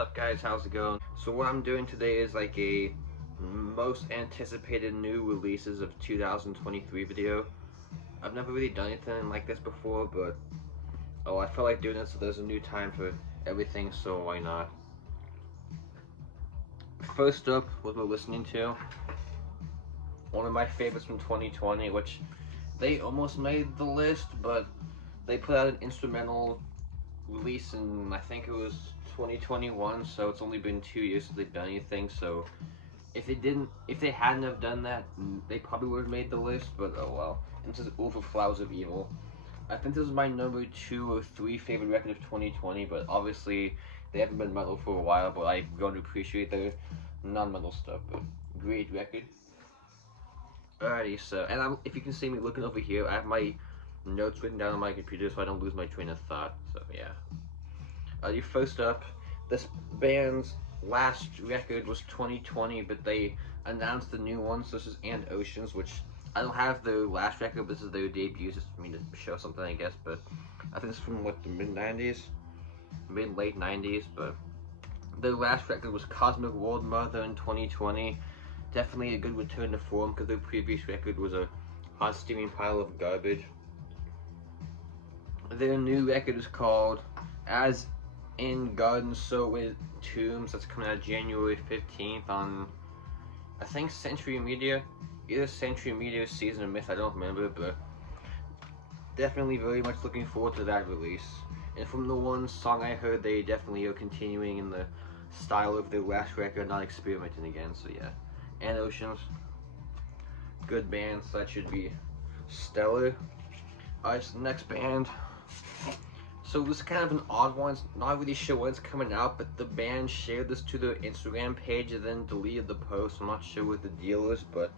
up guys, how's it going? So what I'm doing today is like a most anticipated new releases of 2023 video. I've never really done anything like this before, but I felt like doing it, so there's a new time for everything, so why not? First up, what we're listening to, one of my favorites from 2020, which they almost made the list, but they put out an instrumental release in, I think it was 2021, so it's only been 2 years since they've done anything. So if they hadn't have done that, they probably would have made the list, but oh well. And this is Over Flowers of Evil. I think this is my number 2 or 3 favorite record of 2020, but obviously they haven't been metal for a while, but I've grown to appreciate their non-metal stuff, but great record. Alrighty, so, and if you can see me looking over here, I have my notes written down on my computer so I don't lose my train of thought, so yeah. First up, this band's last record was 2020, but they announced the new one, so this is And Oceans, which I don't have their last record, but this is their debut, just for me to show something, I guess, but I think it's from, what, the mid-90s? Mid-late 90s, but their last record was Cosmic World Mother in 2020. Definitely a good return to form, because their previous record was a hot steaming pile of garbage. Their new record is called As in Garden, So with Tombs. That's coming out January 15th on, I think, Century Media. Either Century Media or Season of Myth, I don't remember, but definitely very much looking forward to that release. And from the one song I heard, they definitely are continuing in the style of their last record, not experimenting again, so yeah. And Oceans, good band, so that should be stellar. Alright, so the next band. So this is kind of an odd one, it's not really sure when it's coming out, but the band shared this to their Instagram page and then deleted the post. I'm not sure what the deal is, but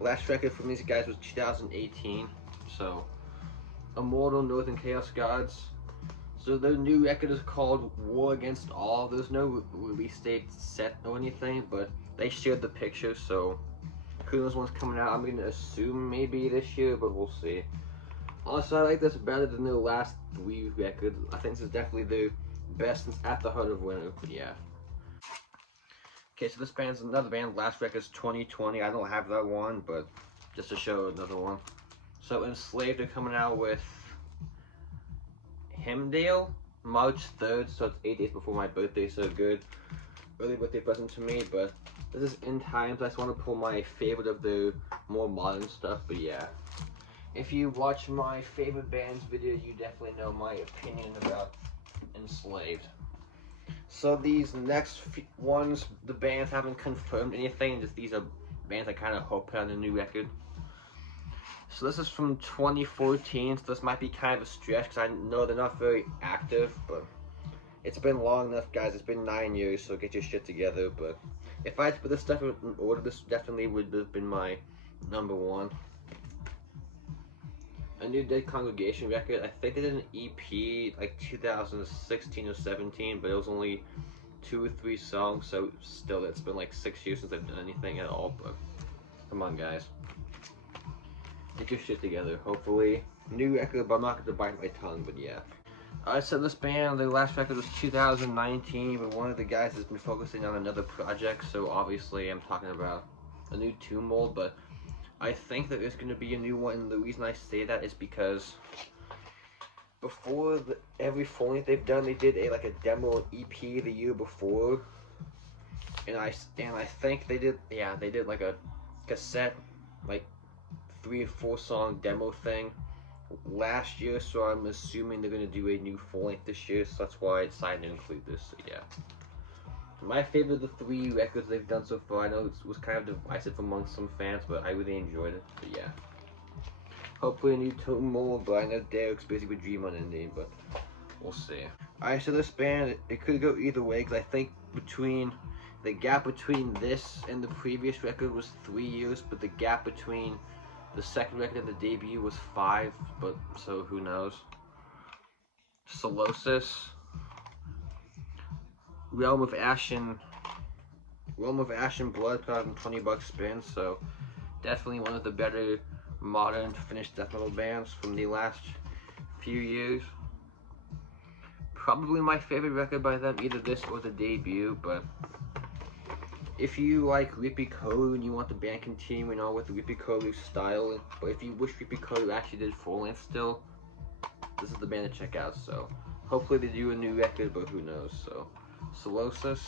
last record from these guys was 2018, so Immortal Northern Chaos Gods. So their new record is called War Against All. There's no release date set or anything, but they shared the picture, so who knows when's coming out. I'm gonna assume maybe this year, but we'll see. Also, I like this better than their last 3 records. I think this is definitely their best since At the Heart of Winter, but yeah. Okay, so this band's another band. Last record's 2020. I don't have that one, but just to show another one. So Enslaved are coming out with Himdale, March 3rd, so it's 8 days before my birthday, so good. Early birthday present to me, but this is In Times. I just want to pull my favorite of the more modern stuff, but yeah. If you watch my favorite bands video, you definitely know my opinion about Enslaved. So these next ones, the bands haven't confirmed anything, just these are bands I kind of hope put on a new record. So this is from 2014, so this might be kind of a stretch because I know they're not very active, but it's been long enough, guys. It's been 9 years, so get your shit together. But if I had to put this stuff in order, this definitely would have been my number 1. A New Dead Congregation record. I think they did an EP like 2016 or 17, but it was only 2 or 3 songs, so still it's been like 6 years since I've done anything at all, but come on guys. Get your shit together, hopefully. New record, but I'm not gonna bite my tongue, but yeah. Alright, so this band, their last record was 2019, but one of the guys has been focusing on another project, so obviously I'm talking about a new Tomb Mold, but I think that there's gonna be a new one, and the reason I say that is because before every full length they've done, they did like a demo EP the year before, and I think they did like a cassette, like 3 or 4 song demo thing last year, so I'm assuming they're gonna do a new full length this year, so that's why I decided to include this, so yeah. My favorite of the 3 records they've done so far. I know it was kind of divisive among some fans, but I really enjoyed it, but yeah. Hopefully a new Tomb Mold, but I know Derek's busy with Dream Unending, but we'll see. Alright, so this band, it could go either way, because I think the gap between this and the previous record was 3 years, but the gap between the second record and the debut was 5, but so who knows. Solosis, Realm of Ash and Blood got him $20 spin, so definitely one of the better modern finished death metal bands from the last few years. probably my favorite record by them, either this or the debut. But if you like Rippy Kolu and you want the band continuing on with the Rippy Kolu style, but if you wish Rippy Kolu actually did full length still, this is the band to check out. So hopefully they do a new record, but who knows. So Solosis.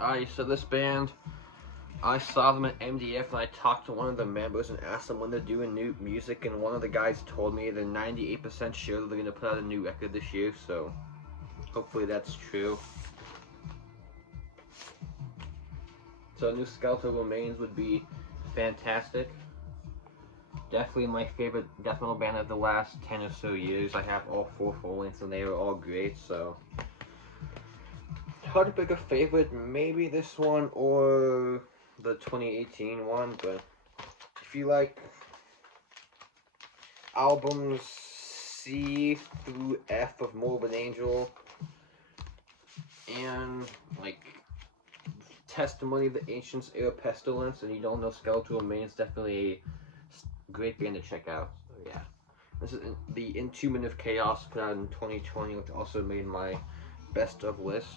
Alright, so this band, I saw them at MDF and I talked to one of the members and asked them when they're doing new music, and one of the guys told me they're 98% sure they're gonna put out a new record this year, so hopefully that's true. So new Skeletal Remains would be fantastic. Definitely my favorite death metal band of the last 10 or so years. I have all 4 full lengths and they are all great, so hard to pick a favorite. Maybe this one or the 2018 one, but if you like albums C through F of Morbid Angel and like Testimony of the Ancients, Era Pestilence, and you don't know Skeletal Remains, definitely a great band to check out. So yeah, this is the Entombment of Chaos, put out in 2020, which also made my best of list.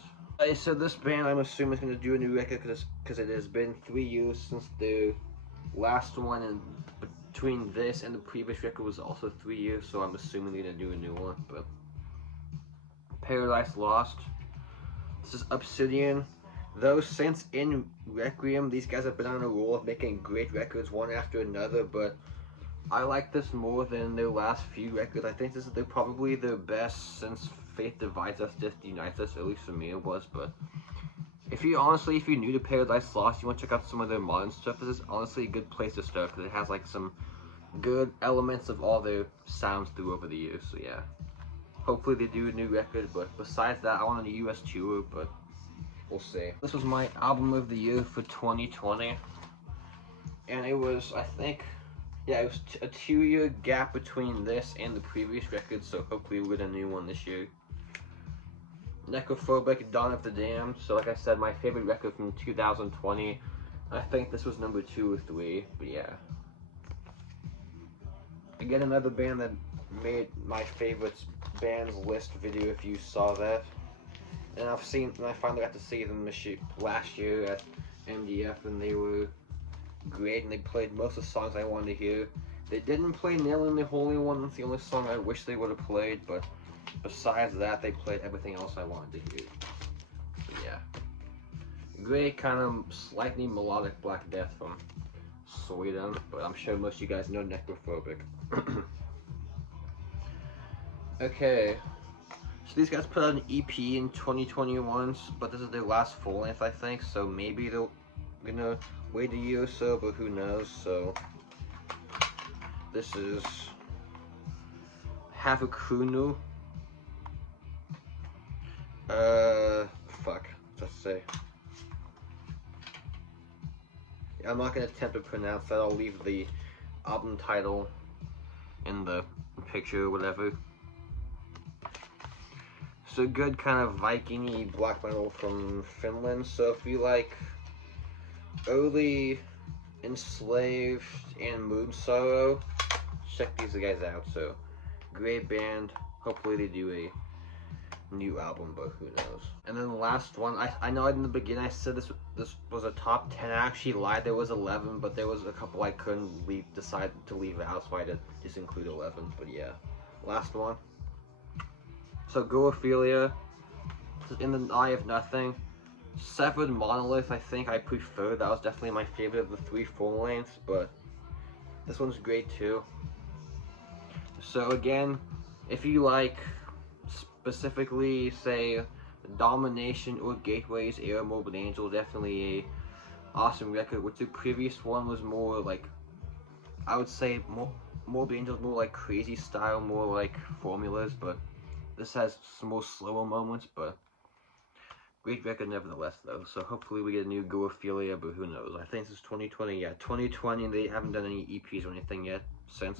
So this band, I'm assuming, is going to do a new record because it has been 3 years since the last one, and between this and the previous record was also 3 years, so I'm assuming they're going to do a new one. But Paradise Lost. This is Obsidian. Though since In Requiem, these guys have been on a roll of making great records one after another, but I like this more than their last few records. I think they're probably their best since Faith Divides Us, Death Unites Us, at least for me it was. But if you're new to Paradise Lost, you want to check out some of their modern stuff, this is honestly a good place to start because it has like some good elements of all their sounds through over the years. So yeah, hopefully they do a new record, but besides that, I want a US tour, but we'll see. This was my album of the year for 2020, and it was, I think, yeah, it was a 2-year gap between this and the previous record, so hopefully we'll get a new one this year. Necrophobic, Dawn of the Damned. So like I said, my favorite record from 2020. I think this was number 2 or 3, but yeah. Again, another band that made my favorites bands list video, if you saw that. And I finally got to see them last year at MDF, and they were great, and they played most of the songs I wanted to hear. They didn't play Nailing the Holy One, that's the only song I wish they would have played, but besides that, they played everything else I wanted to hear. But yeah. Great, kind of slightly melodic Black Death from Sweden, but I'm sure most of you guys know Necrophobic. Okay. So these guys put out an EP in 2021, but this is their last full length, I think, so maybe they're gonna wait a year or so, but who knows. So this is Havakunu. Fuck, let's say. I'm not gonna attempt to pronounce that, I'll leave the album title in the picture or whatever. So good kind of Viking-y black metal from Finland. So if you like early Enslaved and Moon Sorrow, check these guys out. So great band. Hopefully they do a new album, but who knows. And then the last one, I know in the beginning I said this was a top 10. I actually lied, there was 11, but there was a couple I couldn't decide to leave out, so I had to just include 11. But yeah, last one. So Goophilia, In the Eye of Nothing. Severed Monolith, I think I prefer. That was definitely my favorite of the 3 full lengths, but this one's great too. So again, if you like specifically, say, Domination or Gateways era Morbid Angel, definitely a awesome record. Which the previous one was more like, I would say Morbid Angel is more like crazy style, more like formulas, but this has some more slower moments, but great record nevertheless though. So hopefully we get a new Goophilia, but who knows. I think this is 2020, yeah, 2020, and they haven't done any EPs or anything yet since.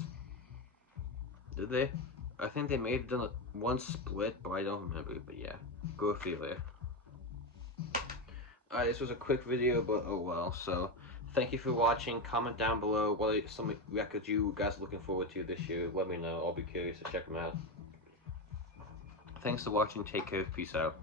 Did they? I think they may have done one split, but I don't remember, but yeah, Goophilia. Alright, this was a quick video, but oh well. So thank you for watching. Comment down below what are some records you guys are looking forward to this year. Let me know, I'll be curious to check them out. Thanks for watching. Take care. Peace out.